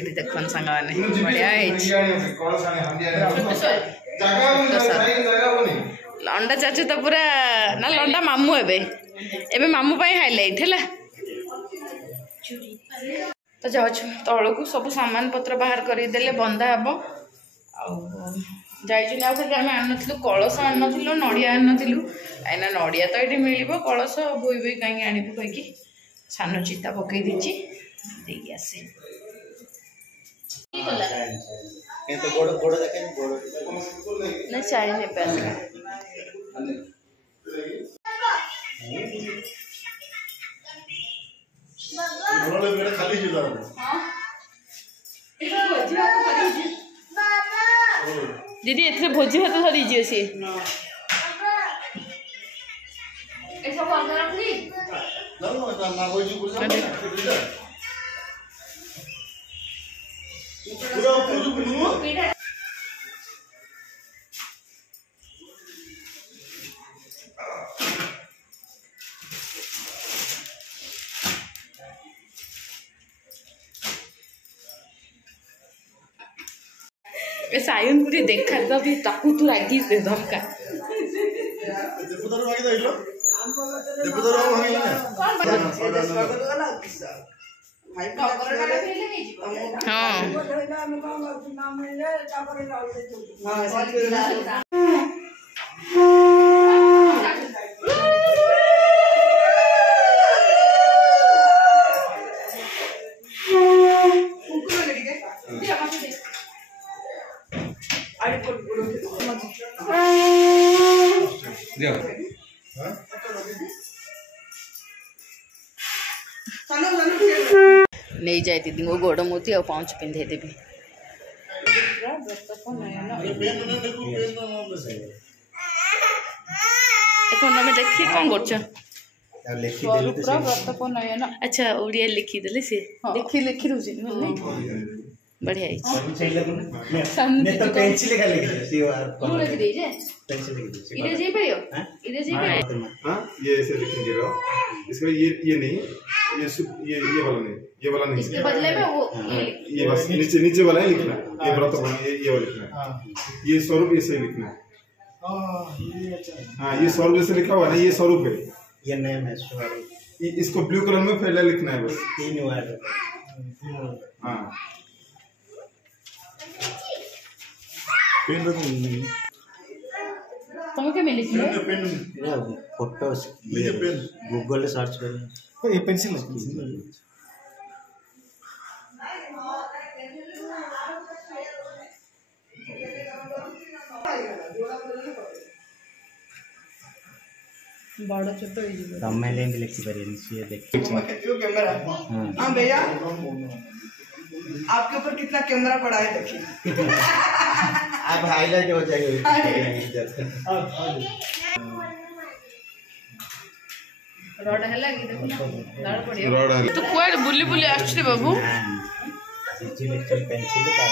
ये देखन संग माने बढ़िया लंडा चाचू तो पूरा ना लंडा मामू एबे मामू पाई हाइलाइट है तो जाऊँ तौल को सब सामान पत्र बाहर करदेले बंधा हम जाइए आम आनु कलश आनु नड़िया आनु कहीं नड़िया तो ये मिल कलश बोई बोई कहीं आणबू कहीकि सान चिता पकई दीची देगी आसे नहीं शाड़ी नहीं दीदी एथे भोजी भात धरी जी सी सायन पूरी देखा तभी ताकू तू रागी दे धमका नहीं जाए दीदी वो गोड़ मोती और पाँच पिंधे देवी देखिए कौन कर अच्छा ओडिया लिखीदे सी लिखी लिखी रोज बढ़िया पेंसिल का लिख ये ऐसे लिखेंगे इसका ये नहीं ये वाला नहीं ये वाला नहीं इसके बदले में वो ये बस नीचे वाला ही लिखना ये व्रत ये वाला लिखना ये स्वरूप ऐसे लिखना हाँ ये स्वरूप जैसे लिखा हुआ ना ये स्वरूप है ये नेम है स्वरूप इसको ब्लू कलर में पहले लिखना है बस 3 वर्ड हाँ पेन रखो नहीं तुम क्या मिली थी पेन फोटो ये पेन गूगल सर्च कर ये पेंसिल बड़ा छोट हो जी तमे लेंगे लिखि परियन से देख कैमरा हां भैया आपके ऊपर कितना कैमरा पड़ा है देखिए आप हाईलाइट हो जाएगा रड हला कि देखो लाड़ पड़ियो तू कोड बुली बुली आछे बाबू डिजिटल पेंसिल का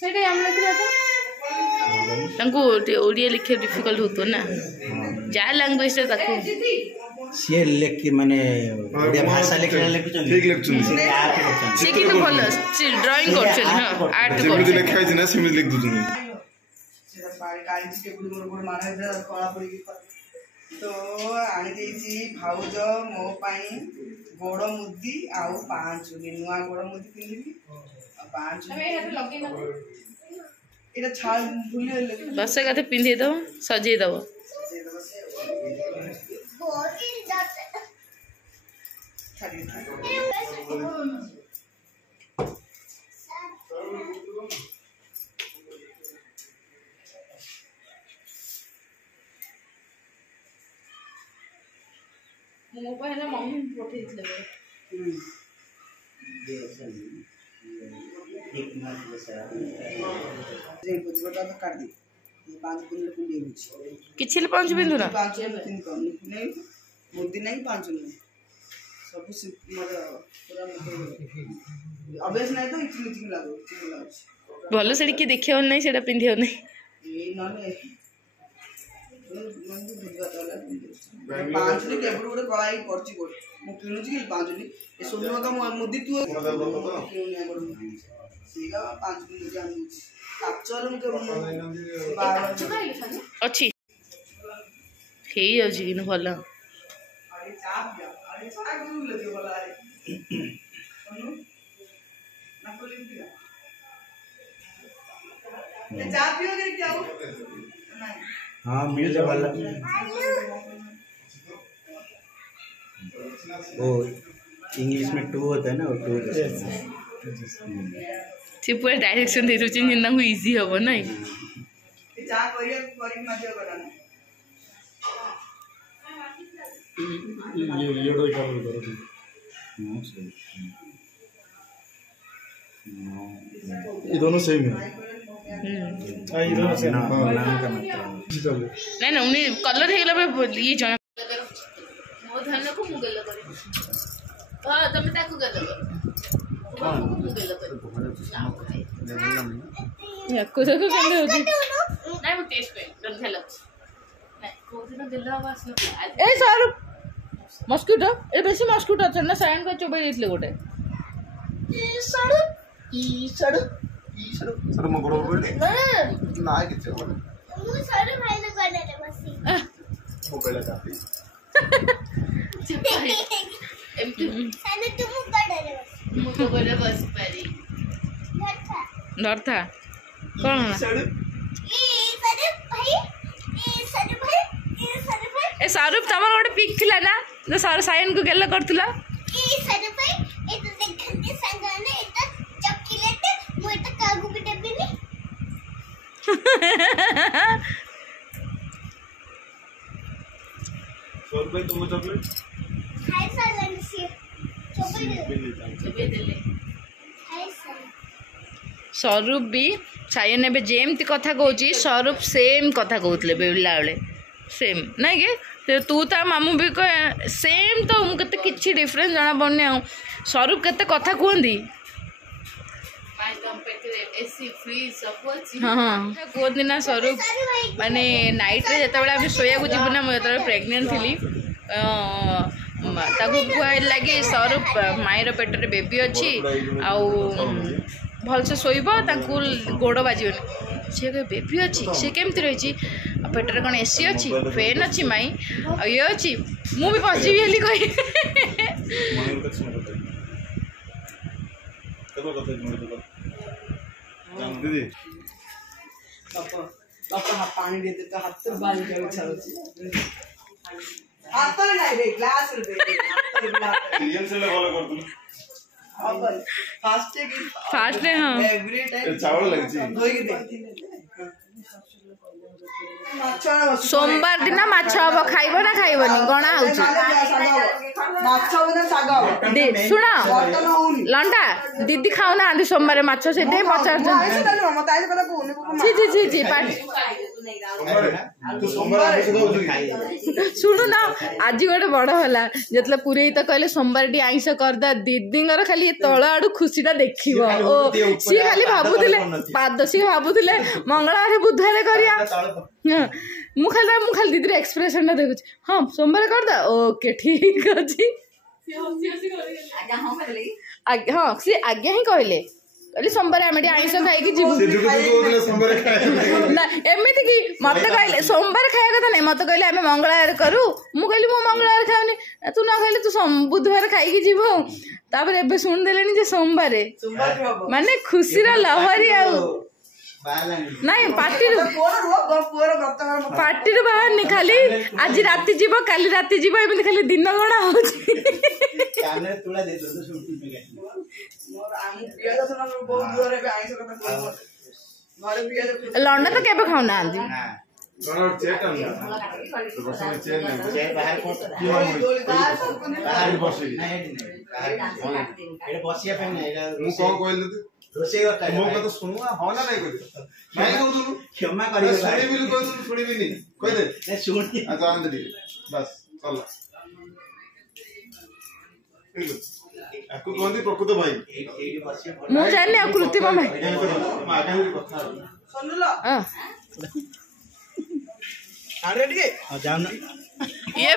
सेटे हम लिखला तो ओडिया लिखे डिफिकल्ट होतो ना जा लैंग्वेज ताको से लिख माने ओडिया भाषा लिखला ठीक लिखछन से कि तो भलो से ड्राइंग करछन हां आर्ट करछन लिखाइ छै ना सिम लिख दु तुनी सेटा पारी काली के बुल बुल माने कला पड़ी तो आनी देछि भाउज मो पाई गोड़ मुद्दी आउ 5 नुआ गोड़ मुद्दी पिंदिबी आ 5 हमें हाथ लगे ना इटा छाल भूले लगे बस कथे पिंधे दो सजे दो मो पहले मम्मी पठे दिले एक मात्र से जे कुछ बता तो कर दी 5 बिंदु पुंडी होछि किछि 5 बिंदु ना 5 बिंदु कम नहीं मुद्दी नहीं 5 नहीं सब मतलब पूरा अभ्यास नहीं तो इतनी लागो भलो सेडी के देखियो नहीं सेटा पिंधियो नहीं ए नले ପାଞ୍ଚୁଲି କେବଳ ଗୋଟେ କଳା ହେଇକି ପଡିଛି କୋଉଠି ମୁଁ କିଣୁଛି କି ପାଞ୍ଚୁଲି ଏ ସ୍ୱର୍ଣ୍ଣ କାମ ମୁଦି ତୁ ସେଇଟା ପାଞ୍ଚୁଲି ମୁଦି ଆଣୁଛି କାଚର ମୁଁ କେବଳ ଅଛି ହେଇଯାଉଛି କିନ୍ତୁ ଭଲ हाँ मिल जाए वाला वो इंग्लिश में 2 होता है ना वो 2 से पूरा डायरेक्शन दे दो जिंदा को इजी हो ना चा करिया करी मजा करना ये तो काम करो ये दोनों सेम है ये दोनों सेम नाम का मतलब नहीं ना उन्हें कलर है गला ये जना मो धन को मुगल करे हां तमे ताकू गल करे मुगल करे या को को केंदे होती नहीं वो टेस्ट पे गंधा लग नहीं को दिन दिला आवाज न ए सर मस्किटो ए बेसी मस्किटो छ ना साइन को चोबे दितले गोटे ई सड़ सर मो गोड़ बोले ना ना किछ बोले मु सर भाई ने करले रे बसी मोबाइल काफी एमटी साने तुम करले रे बसी मु तो बोले बस पारी अच्छा डर था कौन ई सर भाई ए सारूप तमर गोटे पिक थिला ना जो सार साइन को गेला करथिला ई सर भाई ए तो देखंती संगाने एटा चॉकलेट मु एटा कागु के देबिनी सर भाई तुम चॉकलेट हाय सालन सी चोबे देले हाय सालन स्वरूप भी सायन एबे जेमती कथा कहूची स्वरूप सेम कथा कहूतले बेला बेले सेम नहीं के तू ता मामू भी सेम तो मुझे किसी डिफरेंस जाना पड़ने आ स्वरूप केते कथा कहती हाँ हाँ कहते ना स्वरूप माने नाइट रे जिते आम शोया जीवु ना मुझे प्रेग्नेंट थी लगे स्वरूप मायर पेटर बेबी अच्छी आउ भलसे शोब गोड़ बाजन सी कहे बेबी अच्छी सी केमती रही पेटर कौन एसी अच्छी फैन अच्छी माई ये अच्छी मु भी पजिबी हेली कही दीदी बापा पानी देते तो हाथ तो बाल जाओ चलो हाथ तो नहीं रे ग्लास रे रियल से फॉलो कर तू अपन फास्ट है हाँ एवरी टाइम चावल लग जी धोई के दे सोमवार दिन माछ हम खाइब ना खाइबनी गणा दे शुण लंडा दीदी खाऊ ना सोमवार माछ से पचार जी जी जी जी शुणु ना आज गोटे बड़ है जो पूरे तो कहले सोमवार टी आईष करदा दीदी खाली तल आड़ू खुशी देखिब सी खाली भावुले पाद सी भावुले मंगलवार बुधवार करिया मु खाली दीदी एक्सप्रेशन देखुची हाँ सोमवार करदा ओके ठीक अच्छी हाँ सी आज्ञा ही कहले कहली सोमवार आम आईष खाई ना एमती कि मत कहले सोमवार खाया कथा नहीं मत कहले आम मंगलवार करूँ मु कहली मो मंगलवार खाऊनी तू ना कहले तू बुधवार खाई जीव तापर एबे सुन देलेनी जे सोमवार माने खुशी रा लहरी आ नहीं पार्टी बाहर नहीं खाली आज राति जीव काली राति जीव एमती खाली दिन गणा होची लंडा तो केबे खाऊ ना क्षमा प्रकृत भाई मुझे जाने कृत्रिम भाई अरे ठीक है और जाओ ना ये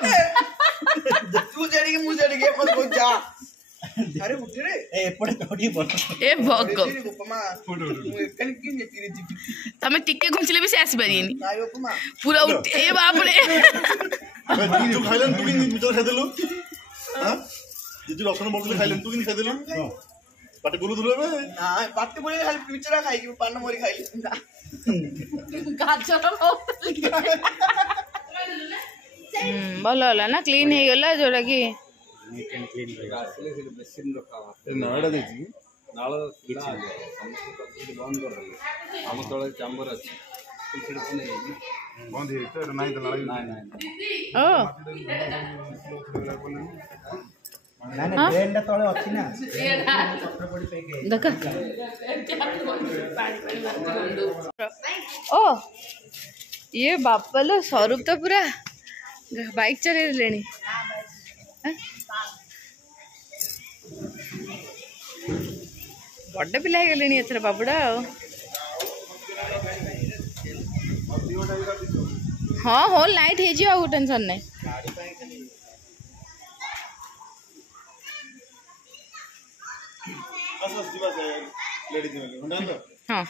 तू जड़ी के मुंह जड़ी के मत को जा अरे उठ रे ए एपटे कोठी बोल ए भग उपमा मु एकन की ने तीरे जी तमे टिके घुंचले भी से आसी परियनी काय उपमा पूरा उठ ए बाप रे तू खाइलन तू किन मिटर खाइदेलु हां जिजु लक्षण बोलले खाइलन तू किन खाइदेलु पाटे बोलु दुले बे ना पाटे बोले खाली पिचरा खाई कि पान मोरी खाइली गाजर भल होला ना क्लीन हे गला जोड़ा की नीट एंड क्लीन रही नाड़ा देजी नाଳ ଥିଲା ସମସ୍ତ ପ୍ରତିଟି ବନ୍ଦ କରିଦେଲେ ଆମ ତଳେ ଚାମ୍ବର ଅଛି ସେଠି ନେଇ ବନ୍ଦ ହେଇଯାଇଛି ତ ନାଇଁ ତ ନାଇଁ ନାଇଁ ନାଇଁ ओ ना ना ड्रेन टा तळे अछि ना देख ओ ये बापलो स्वरूप तो पूरा बाइक चले लेनी बड़े पिला गले एथर बाबुड़ा हाँ होल नाइट हो टेंशन नहीं हाँ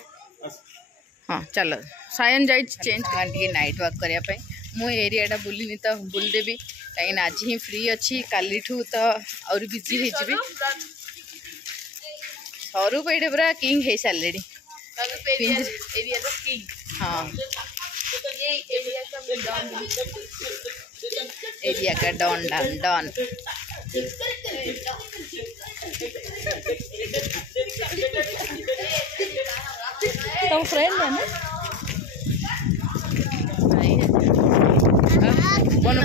हाँ चलो सायन जाए चेंज कर नाइट वॉक करने मु एरिया बुलनी तो बुलदेवी कहीं आज ही फ्री अच्छी काली ठू तो और बिजी हो स्वरूप ये पूरा किंग है सारे हाँ एरिया का डॉन डॉन डॉन तुम फ्रेंड है ना बन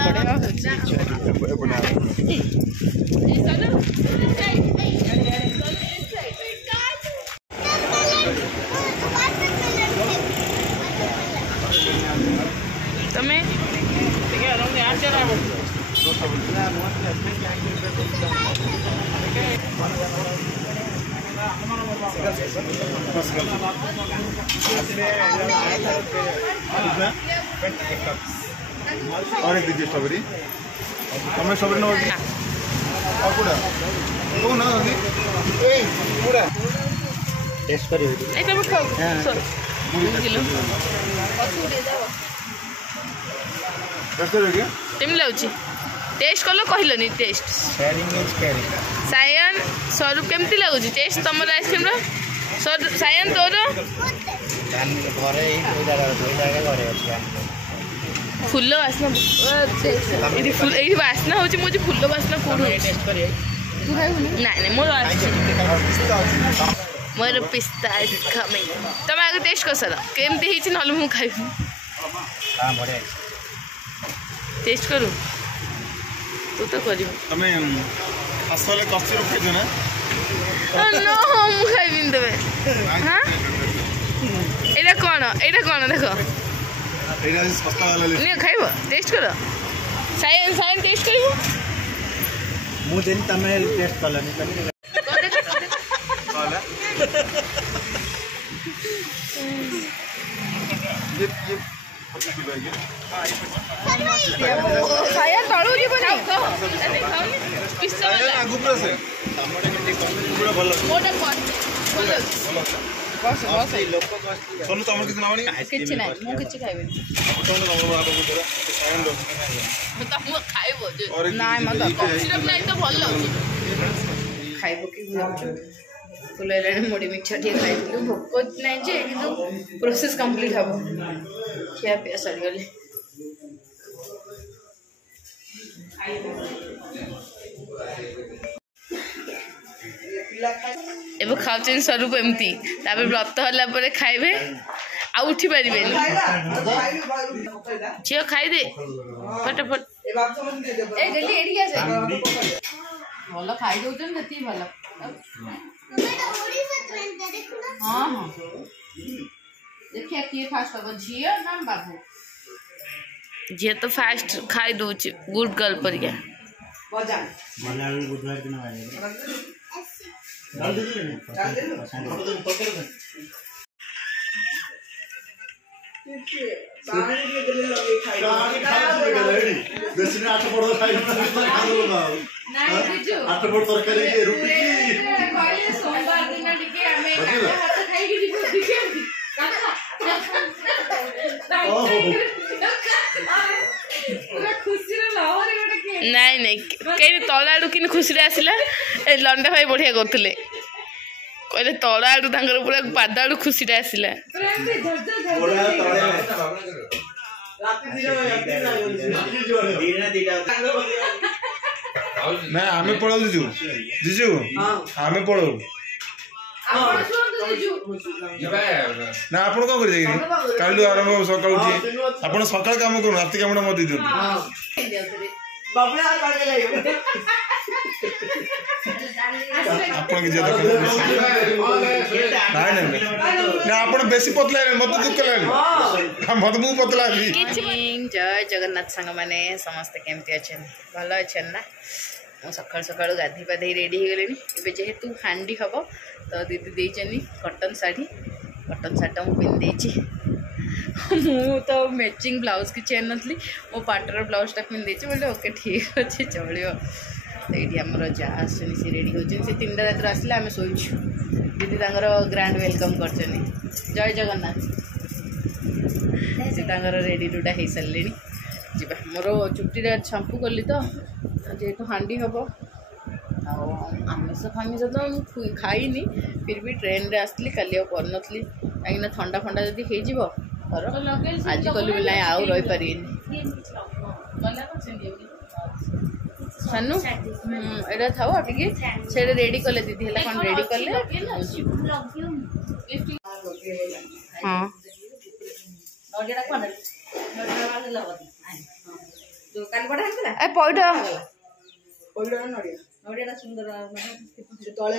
तमें और एक दीजिए स्ट्रॉबेरी हमें स्ट्रॉबेरी ना और पूरा वो ना ए पूरा टेस्ट करियो ए तब खाओ सर किलो कैसे लगे केम लाउची टेस्ट कलो कहलनी taste sharing is caring Sayan Swarup केमती लाଗୁଛି टेस्ट तमर आइसक्रीम रो सायन तोर जान घरे कोई जागा घरे अछि फूल वासना ये फूल ये वासना होची मुझे फूल वासना कोड टेस्ट करियो तू खाइबनी नहीं नहीं मोर मोर पिस्ता इज कमिंग तमे आगे टेस्ट कर सर केमती हिची नल मु खाइबी हां बढ़िया टेस्ट करू तू तो करियो तमे असले कच्ची रखे जो ना नो मु खाइबी तबे हां एटा कोन देखो एटा सस्ता वाला ले नहीं खाइबो टेस्ट करो सायन सायन टेस्ट करियो मु दिन तमे टेस्ट करलनी तमे वाला ये 25 किलो है ये सायन तळू जीव नहीं खाओ पिस्ता वाला आगु प्लस है पूरा भलो मोटा कौन बोलो बस बस लोक कॉस्टली सोनू तमर किछ नावनी किछि नाही मु किछि खाइबे सोनू तमर बाबा को जरा सायन लो मत मु खाइबो और नाही मत सिर्फ नहीं तो भल खाइबो कि जाउछु फुलेले मोडी मिठा ठिए खाइलु भोक नाही जे किंतु प्रोसेस कंप्लीट हबो खिया पिया सरी गले एबो खाउचन स्वरूप एमती ताबे व्रत हला परे खाइबे आ उठी परिबेनी झियो खाइ दे फटाफट ए जल्दी एडिया से भलो खाइ दउचन नती भलो हां हां देखिए किए फास्ट हो झियो नाम बाबू झियो तो फास्ट खाइ दउछ गुड गर्ल परिया बजा मलयाली बुधवार दिन आए ବେଶୀ ନା 8 ପଟ ଖାଇବୁ ନାଇଁ ବିଜୁ 8 ପଟ ତରକାରୀ ରୁଟି କହିଲେ ସୋମବାର ଦିନ ଟିକେ ଆମେ କାକା ହାତ ଖାଇକି ଯିବୁ ଦେଖିବାକୁ ପୁରା ଖୁସିର ଲହରୀ ଗୋଟେ କିଏ ନାଇଁ ନାଇଁ କେହି ତଳ ଆଡ଼ୁ କିନି ଖୁସିରେ ଆସିଲା ଏ ଲଣ୍ଡା ଭାଇ ବଢ଼ିଆ କରୁଥିଲେ କହିଲେ ତଳ ଆଡ଼ୁ ତାଙ୍କର ପୁରା ପାଦ ଆଡ଼ୁ ଖୁସିରେ ଆସିଲା ପୁରା ଏମିତି ନା ଆମେ ପଳାଉ ଜିଜୁ ଜିଜୁ ଆମେ ପଳାଉ ଆପଣ ଶୁଣନ୍ତୁ ଜିଜୁ ନା ଆପଣ କଣ କରିବେ କାଲି ଆରମ୍ଭ ସକାଳୁ ଉଠି ଆପଣ ସକାଳ କାମ କରୁନ ରାତି କାମଟା ମତେ ଦେଇଦିଅନ୍ତୁ ଆପଣ କିଛି ନାଇଁ ନାଇଁ ନା ଆପଣ ବେଶୀ ପତଲା ହେଲେ ମତେ ଦୁଃଖ ଲାଗେ ମତେ ମୁଁ ପତଲା ହେଲି ଜୟ ଜଗନ୍ନାଥ ସାଙ୍ଗମାନେ ସମସ୍ତେ କେମିତି ଅଛନ୍ତି ଭଲ ଅଛନ୍ତି ନା ମୁଁ ସକାଳୁ ସକାଳୁ ଗାଧୋଇ ପାଧେଇ ରେଡ଼ି ହେଇଗଲିଣି ଏବେ ଯେହେତୁ ହାଣ୍ଡି ହେବ ତ ଦିଦି ଦେଇଛନ୍ତି କଟନ୍ ଶାଢ଼ୀଟା ମୁଁ ପିନ୍ଧିଦେଇଛି ମୁଁ ତ ମ୍ୟାଚିଂ ବ୍ଲାଉଜ୍ କିଛି ଆଣିନଥିଲି ମୋ ପାଟର ବ୍ଲାଉଜ୍ଟା ପିନ୍ଧିଦେଇଛି ବୋଲେ ଓକେ ଠିକ୍ ଅଛି ଚଳିବ ଏଇଠି ଆମର ଯାହା ଆସୁଛନ୍ତି ସେ ରେଡ଼ି ହେଉଛନ୍ତି ସେ 3ଟା ରାତିରେ ଆସିଲେ ଆମେ ଶୋଇଛୁ ଦିଦି ତାଙ୍କର ଗ୍ରାଣ୍ଡ ୱେଲକମ୍ କରିଛନ୍ତି ଜୟ ଜଗନ୍ନାଥ ସେ ତାଙ୍କର ରେଡ଼ି ରୁଡ଼ା ହେଇସାରିଲେଣି ଯିବା ମୋର ଚୁଟିଟା ସାମ୍ପୁ କଲି ତ ଯେହେତୁ ହାଣ୍ଡି ହେବ ଆଉ ଆମିଷ ତ ମୁଁ ଖାଇନି ଫିର୍ ବି ଟ୍ରେନ୍ରେ ଆସିଥିଲି କାଲି ଆଉ କରିନଥିଲି କାହିଁକିନା ଥଣ୍ଡା ଫଣ୍ଡା ଯଦି ହେଇଯିବ କର ଆଜି କଲି ବି ନାଇଁ ଆଉ ରହିପାରିବିନି ସାନୁ ଏଇଟା ଥାଉ ଆଉ ଟିକେ ସେଇଟା ରେଡ଼ି କଲେ ଦିଦି ହେଲା କ'ଣ ରେଡ଼ି କଲେ ହଁ ପଇଠ ନଡ଼ିଆଟା ସୁନ୍ଦର ତଳେ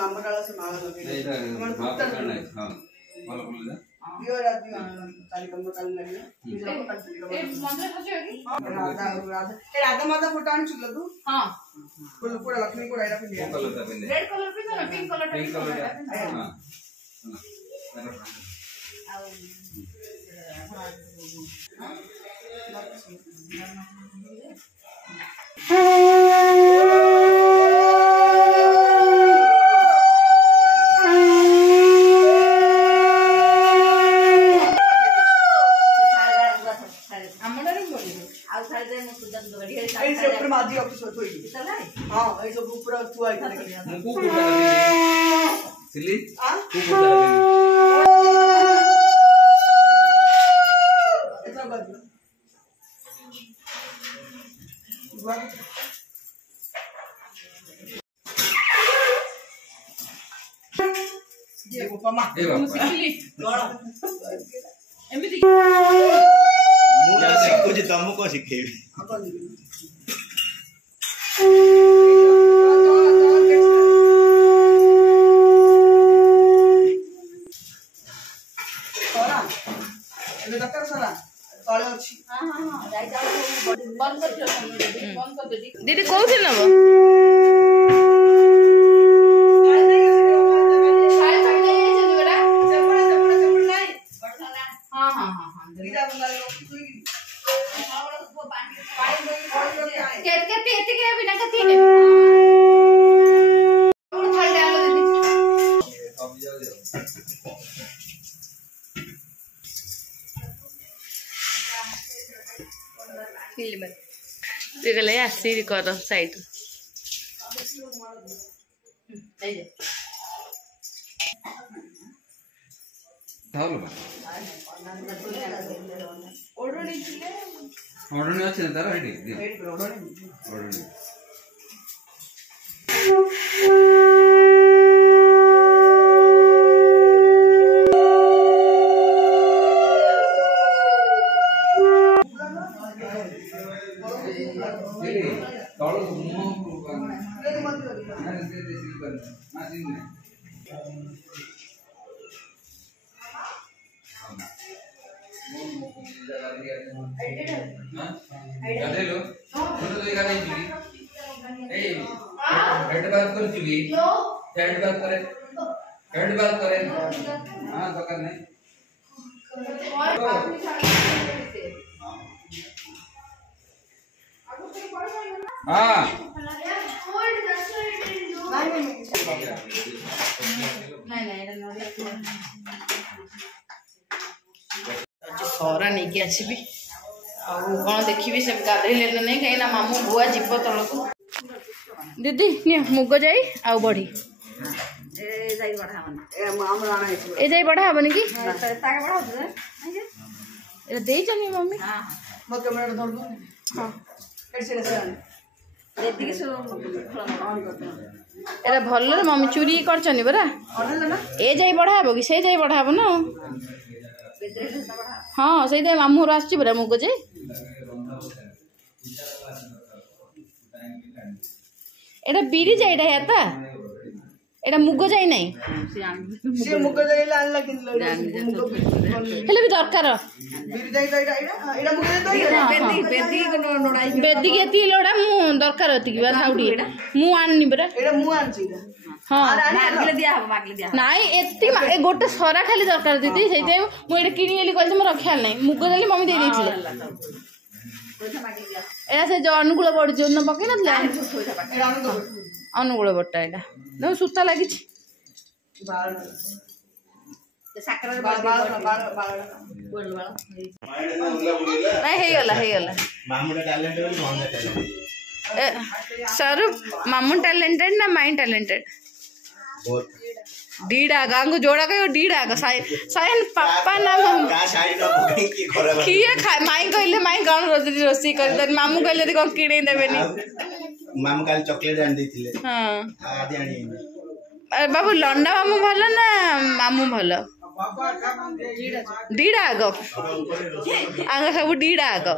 आंब डाला से माला लगे राधा माता फोटो आनी चुल तू हाँ पूरा लक्ष्मी को रेड कलर पे ना पिंक कलर माझी ऑफिस होत होईल हां हे सब ऊपर तू आहे मुकू कुठला सिली हां कुठला इतना बदल ये पापा सिली कोण एमिति ମୁଁ ଶିଖୁଛି ତମକୁ ଶିଖେଇବି दीदी कौन नब गले आसी कर साइड ओढ़नी अच्छे तार सरा नहीं आसबि कौन देखी से गाधेले ना नहीं कहीं मामू बुआ जीव तलक दीदी नि मुग जाई आ बढ़ी ए जाई बढ़ा हेनी कि मम्मी एरा भल मम्मी चूरी कर बरा ए जाई बढ़ा हे कि से जाई बढ़ा ना हाँ से मामू घर आस मुग जे एटा बिरी जाइटा हेता एटा मुग जाई नहीं से मुग जाई लानला किन हेले भी दरकार बिरी जाई एटा एटा मुग जाई बेदी के ती लोडा मु दरकार होती कि साउडी मु आननी बरा एटा मु आनची हाँ मागले दिया नाई एत्ती ए गोटे सरा खाली दरकार दीदी सेते मु एटा किनी एली कहले म रखियाल नै मुग दाली मम्मी दे देथिले एटा से जो अनुकूल पड़ जोन पके नथले अनुकूल बट्टा एटा न सुता लागि छी हे गला मामूटा टैलेंटेड मोहन टैलेंटेड सर मामू टैलेंटेड ना माइन टैलेंटेड बहुत डीडा गांगु जोड़ा कयो डीडा का सायन पापा ना का साइड न पकई की खराब किए खाय माई कहले माई गान रोसी कर दे मामू कहले दे कोन किने देबेनी मामू काल चॉकलेट आन देथिले हां आदि आनी अरे बाबू लंडा मामू भलो ना मामू भलो डीडा आगो आगो सब डीडा आगो